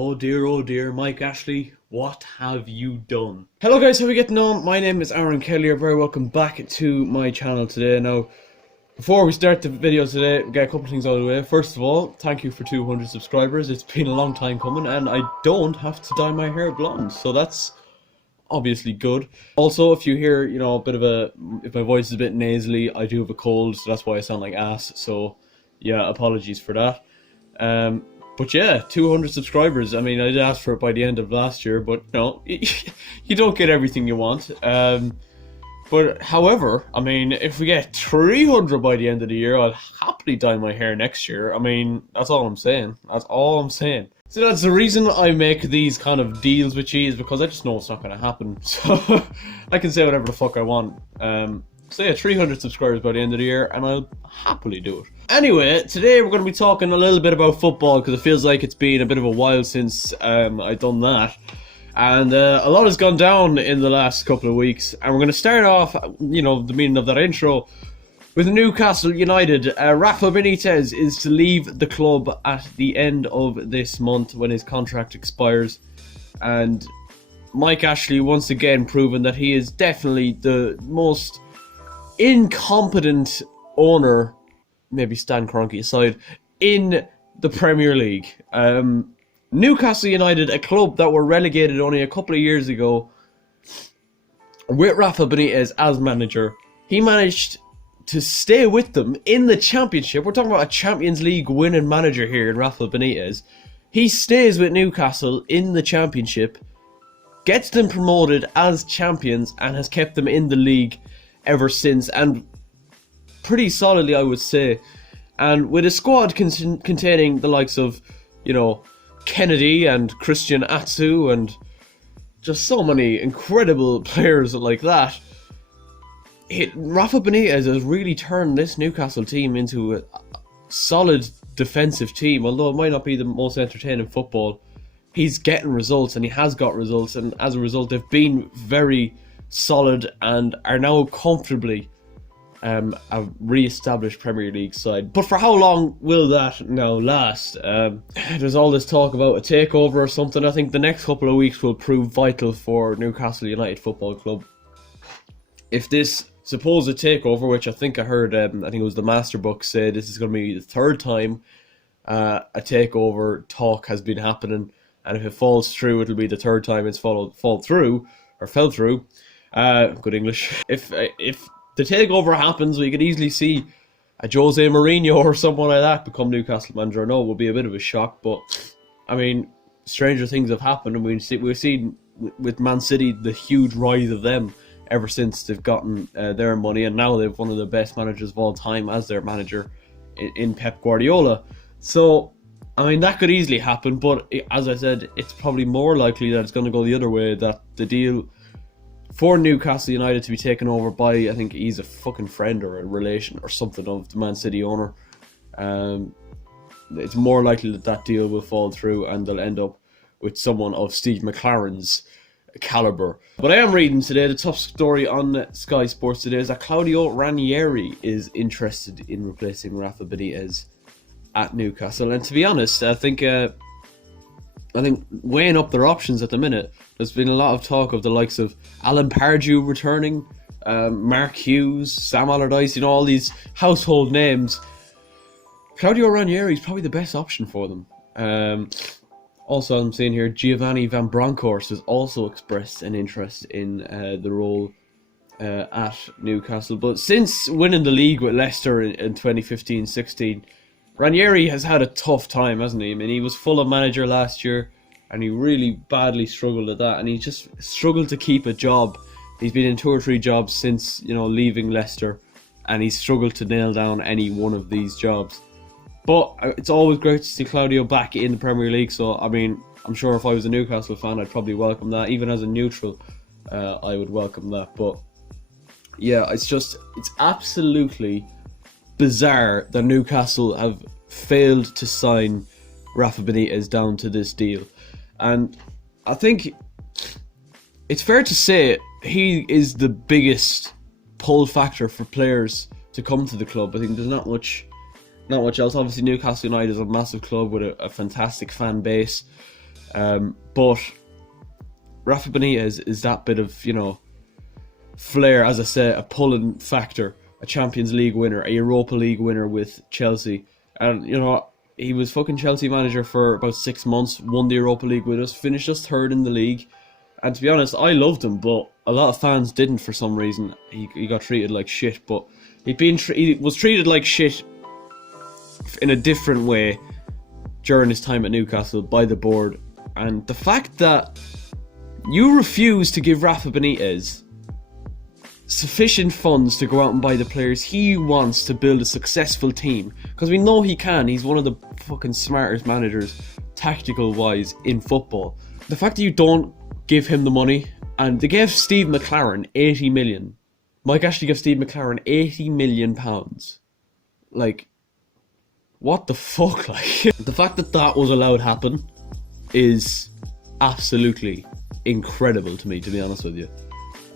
Oh dear, Mike Ashley, what have you done? Hello guys, how are we getting on? My name is Aaron Kelly, you're very welcome back to my channel today. Now, before we start the video today, we get a couple of things out of the way. First of all, thank you for 200 subscribers. It's been a long time coming and I don't have to dye my hair blonde, so that's obviously good. Also, if you hear, a bit of if my voice is a bit nasally, I do have a cold, so that's why I sound like ass. So, yeah, apologies for that. But yeah, 200 subscribers. I mean, I did ask for it by the end of last year, but no, you don't get everything you want. But however, I mean, if we get 300 by the end of the year, I'll happily dye my hair next year. I mean, that's all I'm saying. That's all I'm saying. So that's the reason I make these kind of deals with you, is because I just know it's not going to happen. So I can say whatever the fuck I want. So yeah, 300 subscribers by the end of the year, and I'll happily do it. Anyway, today we're going to be talking a little bit about football, because it feels like it's been a bit of a while since I've done that. And a lot has gone down in the last couple of weeks, and we're going to start off, the meaning of that intro, with Newcastle United. Rafa Benitez is to leave the club at the end of this month when his contract expires. And Mike Ashley once again proven that he is definitely the most incompetent owner, maybe Stan Kroenke aside, in the Premier League. Newcastle United, a club that were relegated only a couple of years ago, with Rafa Benitez as manager, he managed to stay with them in the Championship. We're talking about a Champions League winning manager here in Rafa Benitez. He stays with Newcastle in the Championship, gets them promoted as champions, and has kept them in the league ever since, and pretty solidly, I would say. And with a squad containing the likes of, Kennedy and Christian Atsu and just so many incredible players like that, Rafa Benitez has really turned this Newcastle team into a solid defensive team. Although it might not be the most entertaining football, he's getting results, and he has got results, and as a result they've been very solid and are now comfortably a re-established Premier League side. But for how long will that now last? There's all this talk about a takeover or something. I think the next couple of weeks will prove vital for Newcastle United Football Club. If this supposed takeover, which I think I heard, I think it was the Master Book say this is going to be the third time a takeover talk has been happening, and if it falls through, it'll be the third time it's fell through. Good English. If the takeover happens, we could easily see a Jose Mourinho or someone like that become Newcastle manager. I know it will be a bit of a shock, but I mean, stranger things have happened, and we've seen with Man City the huge rise of them ever since they've gotten their money, and now they've one of the best managers of all time as their manager in Pep Guardiola. So I mean, that could easily happen, but as I said, it's probably more likely that it's going to go the other way, that the deal for Newcastle United to be taken over by, I think he's a fucking friend or a relation or something of the Man City owner. It's more likely that deal will fall through and they'll end up with someone of Steve McLaren's caliber. But I am reading today, the top story on Sky Sports today is that Claudio Ranieri is interested in replacing Rafa Benitez at Newcastle. And to be honest, I think weighing up their options at the minute, there's been a lot of talk of the likes of Alan Pardew returning, Mark Hughes, Sam Allardyce, all these household names. Claudio Ranieri is probably the best option for them. Also, I'm seeing here, Giovanni Van Bronckhorst has also expressed an interest in the role at Newcastle. But since winning the league with Leicester in 2015-16, Ranieri has had a tough time, hasn't he? I mean, he was Fulham manager last year, and he really badly struggled at that, and he just struggled to keep a job. He's been in 2 or 3 jobs since, leaving Leicester, and he's struggled to nail down any one of these jobs. But it's always great to see Claudio back in the Premier League, so, I mean, I'm sure if I was a Newcastle fan, I'd probably welcome that. Even as a neutral, I would welcome that. But, yeah, it's absolutely bizarre that Newcastle have failed to sign Rafa Benitez down to this deal. And I think it's fair to say he is the biggest pull factor for players to come to the club. I think there's not much else. Obviously, Newcastle United is a massive club with a fantastic fan base. But Rafa Benitez is that bit of, you know, flair, as I say, a pulling factor, a Champions League winner, a Europa League winner with Chelsea. And, you know, he was fucking Chelsea manager for about 6 months, won the Europa League with us, finished us third in the league. And to be honest, I loved him, but a lot of fans didn't for some reason. He got treated like shit, but he was treated like shit in a different way during his time at Newcastle by the board. And the fact that you refuse to give Rafa Benitez sufficient funds to go out and buy the players he wants to build a successful team, because we know he can. He's one of the fucking smartest managers, tactical wise, in football. The fact that you don't give him the money, and they gave Steve McLaren 80 million. Mike Ashley gave Steve McLaren 80 million pounds. Like, what the fuck? Like, the fact that that was allowed to happen is absolutely incredible to me, to be honest with you.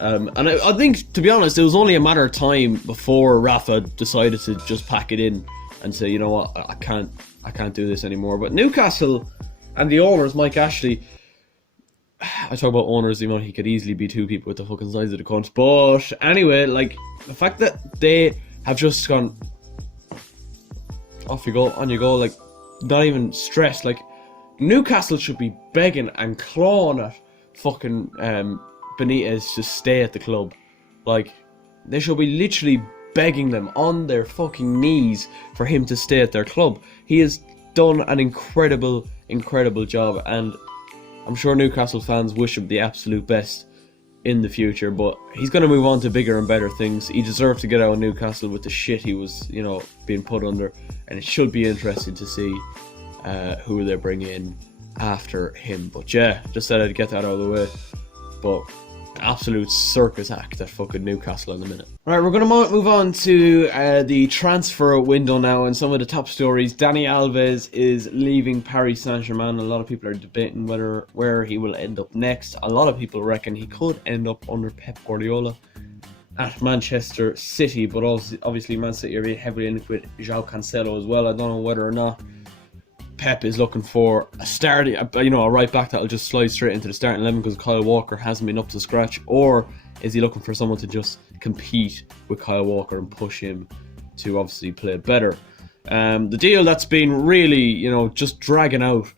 And I think, to be honest, it was only a matter of time before Rafa decided to just pack it in and say, you know what, I can't do this anymore. But Newcastle and the owners, Mike Ashley, I talk about owners, you know, he could easily be two people with the fucking size of the cunt. But anyway, like, the fact that they have just gone, off you go, on you go, like, not even stressed. Like, Newcastle should be begging and clawing at fucking Benitez to stay at the club. Like, they should be literally begging them on their fucking knees for him to stay at their club. He has done an incredible job, and I'm sure Newcastle fans wish him the absolute best in the future, but he's going to move on to bigger and better things. He deserved to get out of Newcastle with the shit he was, you know, being put under, and it should be interesting to see who they bring in after him. But yeah, just said I'd get that out of the way. But absolute circus act at fucking Newcastle in a minute. Right, we're going to move on to the transfer window now, and some of the top stories. Dani Alves is leaving Paris Saint-Germain. A lot of people are debating where he will end up next. A lot of people reckon he could end up under Pep Guardiola at Manchester City, but also, obviously Man City are heavily linked with João Cancelo as well. I don't know whether or not Pep is looking for a right back that'll just slide straight into the starting 11 because Kyle Walker hasn't been up to scratch, or is he looking for someone to just compete with Kyle Walker and push him to obviously play better? The deal that's been really, you know, just dragging out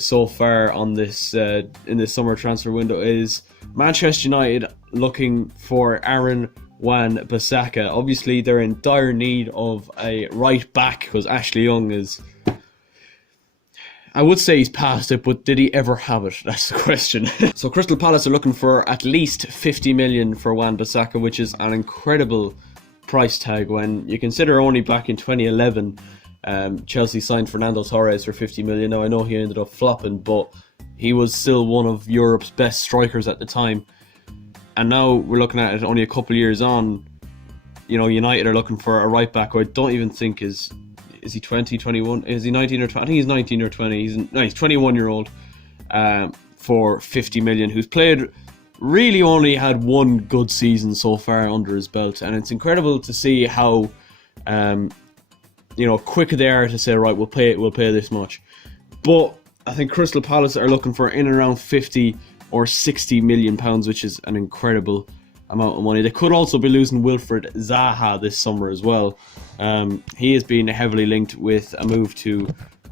so far on this in this summer transfer window is Manchester United looking for Aaron Wan-Bissaka. Obviously, they're in dire need of a right back because Ashley Young is, I would say he's past it, but did he ever have it? That's the question. So Crystal Palace are looking for at least 50 million for Wan-Bissaka, which is an incredible price tag when you consider only back in 2011 Chelsea signed Fernando Torres for 50 million. Now I know he ended up flopping, but he was still one of Europe's best strikers at the time. And now we're looking at it only a couple of years on. You know, United are looking for a right back who I don't even think is he 20, 21? Is he 19 or 20? I think he's 19 or 20. He's 21-year-old for 50 million, who's played, really only had one good season so far under his belt. And it's incredible to see how, quick they are to say, right, we'll pay this much. But I think Crystal Palace are looking for in and around 50 or 60 million pounds, which is an incredible amount of money. They could also be losing Wilfried Zaha this summer as well. He has been heavily linked with a move to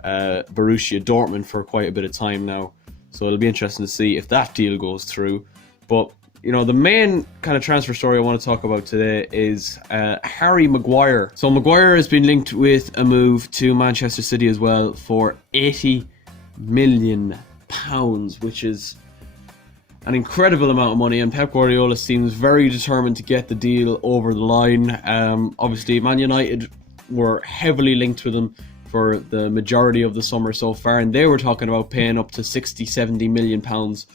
Borussia Dortmund for quite a bit of time now, so it'll be interesting to see if that deal goes through. But you know, the main kind of transfer story I want to talk about today is Harry Maguire. So Maguire has been linked with a move to Manchester City as well for 80 million pounds, which is an incredible amount of money, and Pep Guardiola seems very determined to get the deal over the line. Obviously, Man United were heavily linked with him for the majority of the summer so far, and they were talking about paying up to 60-70 million pounds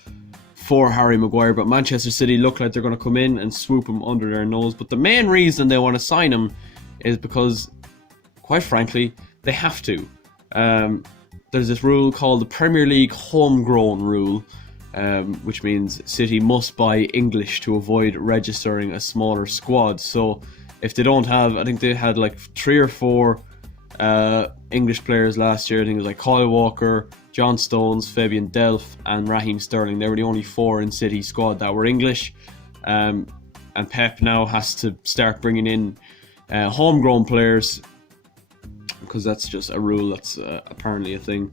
for Harry Maguire, but Manchester City look like they're going to come in and swoop him under their nose. But the main reason they want to sign him is because, quite frankly, they have to. There's this rule called the Premier League homegrown rule, which means City must buy English to avoid registering a smaller squad. So if they don't have, I think they had like 3 or 4 English players last year. I think it was like Kyle Walker, John Stones, Fabian Delph, and Raheem Sterling. They were the only 4 in City's squad that were English. And Pep now has to start bringing in homegrown players, because that's just a rule that's apparently a thing.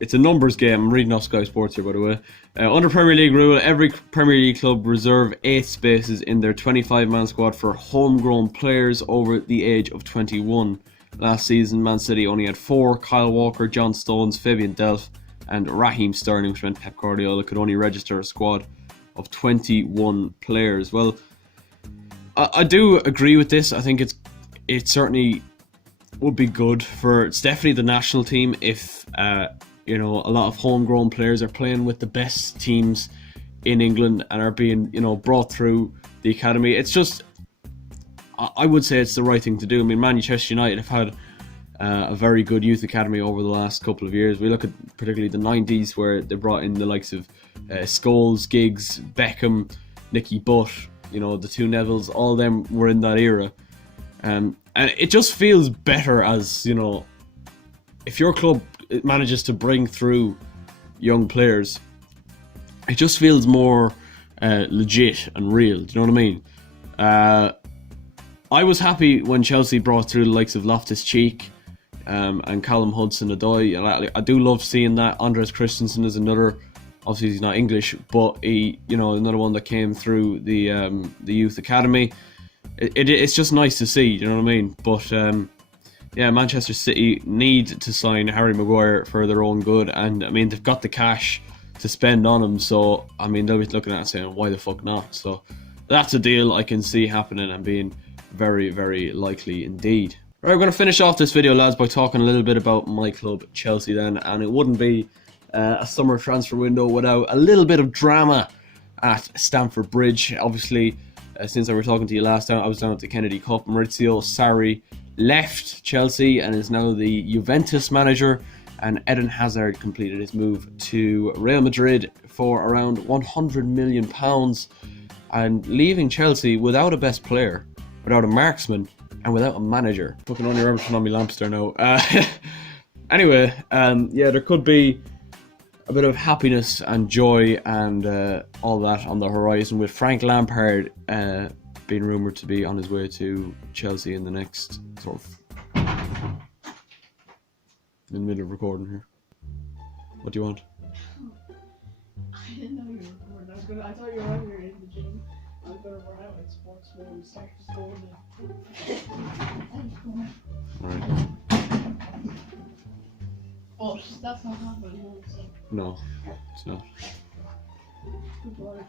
It's a numbers game. I'm reading off Sky Sports here, by the way. Under Premier League rule, every Premier League club reserve 8 spaces in their 25-man squad for homegrown players over the age of 21. Last season, Man City only had 4: Kyle Walker, John Stones, Fabian Delph, and Raheem Sterling, which meant Pep Guardiola could only register a squad of 21 players. Well, I do agree with this. I think it certainly would be good for, it's definitely the national team if a lot of homegrown players are playing with the best teams in England and are being brought through the academy. It's just, I would say it's the right thing to do. I mean, Manchester United have had a very good youth academy over the last couple of years. We look at particularly the 90s, where they brought in the likes of Scholes, Giggs, Beckham, Nicky Butt, the 2 Nevilles. All of them were in that era. And it just feels better as, if your club manages to bring through young players, it just feels more legit and real. Do you know what I mean? I was happy when Chelsea brought through the likes of Loftus-Cheek and Callum Hudson-Odoi. I do love seeing that. Andres Christensen is another. Obviously, he's not English, but he, another one that came through the youth academy. It's just nice to see. You know what I mean? But Manchester City need to sign Harry Maguire for their own good, and I mean they've got the cash to spend on him. So I mean they'll be looking at it and saying, why the fuck not? So that's a deal I can see happening and being very, very likely indeed. Right, we're going to finish off this video, lads, by talking a little bit about my club, Chelsea, then. And it wouldn't be a summer transfer window without a little bit of drama at Stamford Bridge. Obviously, since I was talking to you last time, I was down at the Kennedy Cup. Maurizio Sarri left Chelsea and is now the Juventus manager. And Eden Hazard completed his move to Real Madrid for around £100 million, and leaving Chelsea without a best player, without a marksman, and without a manager. Fucking on your Everton on my lamps there now. Anyway, there could be a bit of happiness and joy and all that on the horizon, with Frank Lampard being rumoured to be on his way to Chelsea in the next sort of... in the middle of recording here. What do you want? I didn't know you were recording. I thought you were out here in the gym. I was going to run out at sports when we start just going Alright. But that's not happening. So. No, it's not. Goodbye.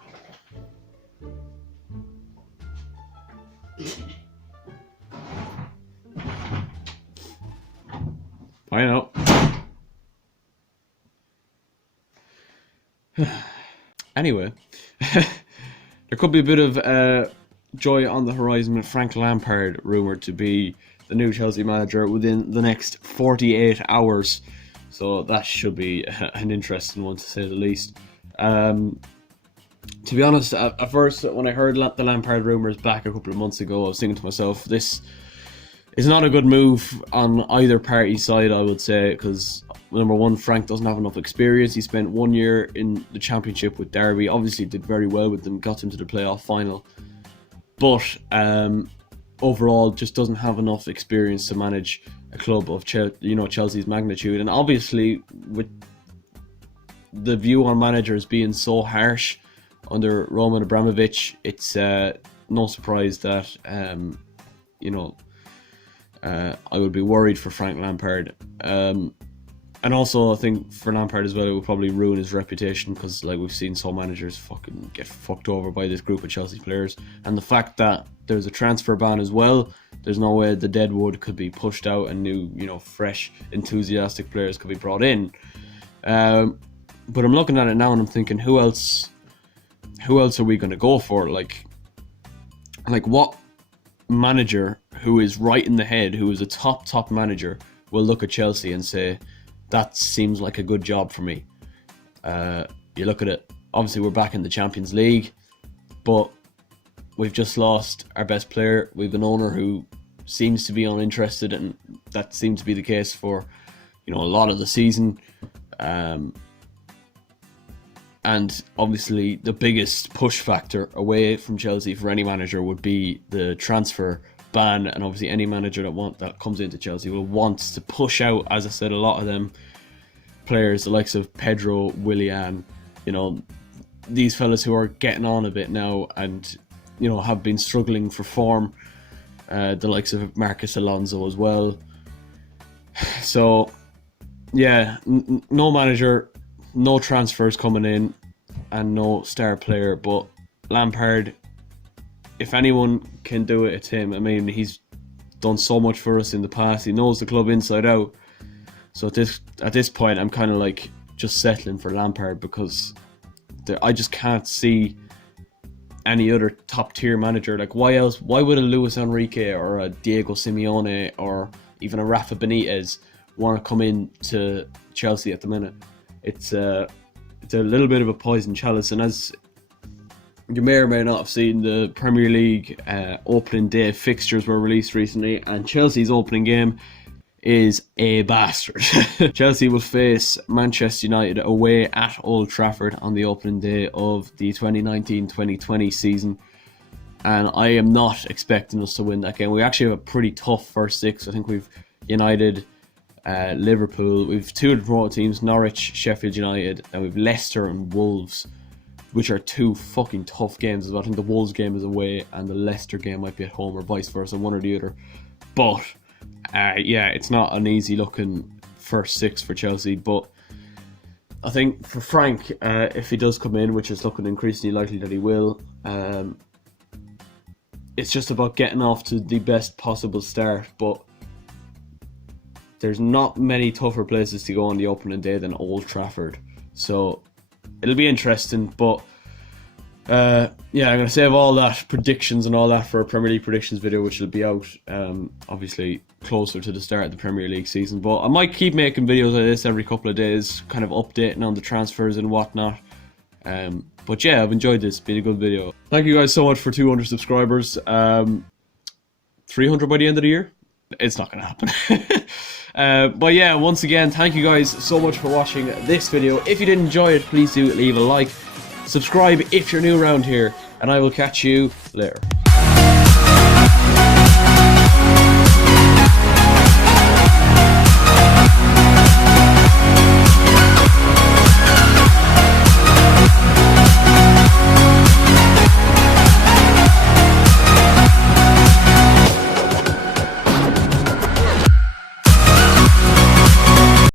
I know. Anyway, there could be a bit of joy on the horizon with Frank Lampard rumoured to be the new Chelsea manager within the next 48 hours. So that should be an interesting one, to say the least. To be honest, at first, when I heard the Lampard rumours back a couple of months ago, I was thinking to myself, this is not a good move on either party's side, I would say, because number one, Frank doesn't have enough experience. He spent 1 year in the Championship with Derby, obviously did very well with them, got them to the playoff final, but overall just doesn't have enough experience to manage a club of Chelsea's magnitude. And obviously, with the view on managers being so harsh under Roman Abramovich, it's no surprise that I would be worried for Frank Lampard. And also, I think for Lampard as well, it would probably ruin his reputation, because like we've seen some managers fucking get fucked over by this group of Chelsea players. And the fact that there's a transfer ban as well, there's no way the deadwood could be pushed out and new, fresh, enthusiastic players could be brought in. But I'm looking at it now and I'm thinking, who else are we going to go for? Like what manager who is right in the head, who is a top manager, will look at Chelsea and say, that seems like a good job for me? You look at it, obviously we're back in the Champions League, but we've just lost our best player. We've an owner who seems to be uninterested, and that seems to be the case for, you know, a lot of the season. And obviously the biggest push factor away from Chelsea for any manager would be the transfer ban, and obviously any manager that comes into Chelsea will want to push out, as I said, a lot of them players, the likes of Pedro, Willian, you know, these fellas who are getting on a bit now and, you know, have been struggling for form, the likes of Marcus Alonso as well. So yeah, no manager, no transfers coming in, and no star player. But Lampard, if anyone can do it, it's him. I mean, he's done so much for us in the past. He knows the club inside out. So at this point, I'm kind of like just settling for Lampard, because I just can't see any other top tier manager. Like, why else? Why would a Luis Enrique or a Diego Simeone or even a Rafa Benitez want to come in to Chelsea at the minute? It's a little bit of a poison chalice, and as you may or may not have seen, the Premier League opening day fixtures were released recently, and Chelsea's opening game is a bastard. Chelsea will face Manchester United away at Old Trafford on the opening day of the 2019-2020 season, and I am not expecting us to win that game. We actually have a pretty tough first six. I think we've United, Liverpool, we've two of the promoted teams, Norwich, Sheffield United, and we've Leicester and Wolves, which are two fucking tough games as well. I think the Wolves game is away and the Leicester game might be at home, or vice versa, one or the other. But yeah, it's not an easy looking first six for Chelsea. But I think for Frank, if he does come in, which is looking increasingly likely that he will, it's just about getting off to the best possible start. But there's not many tougher places to go on the opening day than Old Trafford, so it'll be interesting. But yeah, I'm going to save all that predictions and all that for a Premier League predictions video, which will be out obviously closer to the start of the Premier League season. But I might keep making videos like this every couple of days, kind of updating on the transfers and whatnot. But yeah, I've enjoyed this. It's been a good video. Thank you guys so much for 200 subscribers. 300 by the end of the year? It's not going to happen. But yeah, once again, thank you guys so much for watching this video. If you did enjoy it, please do leave a like. Subscribe if you're new around here, and I will catch you later.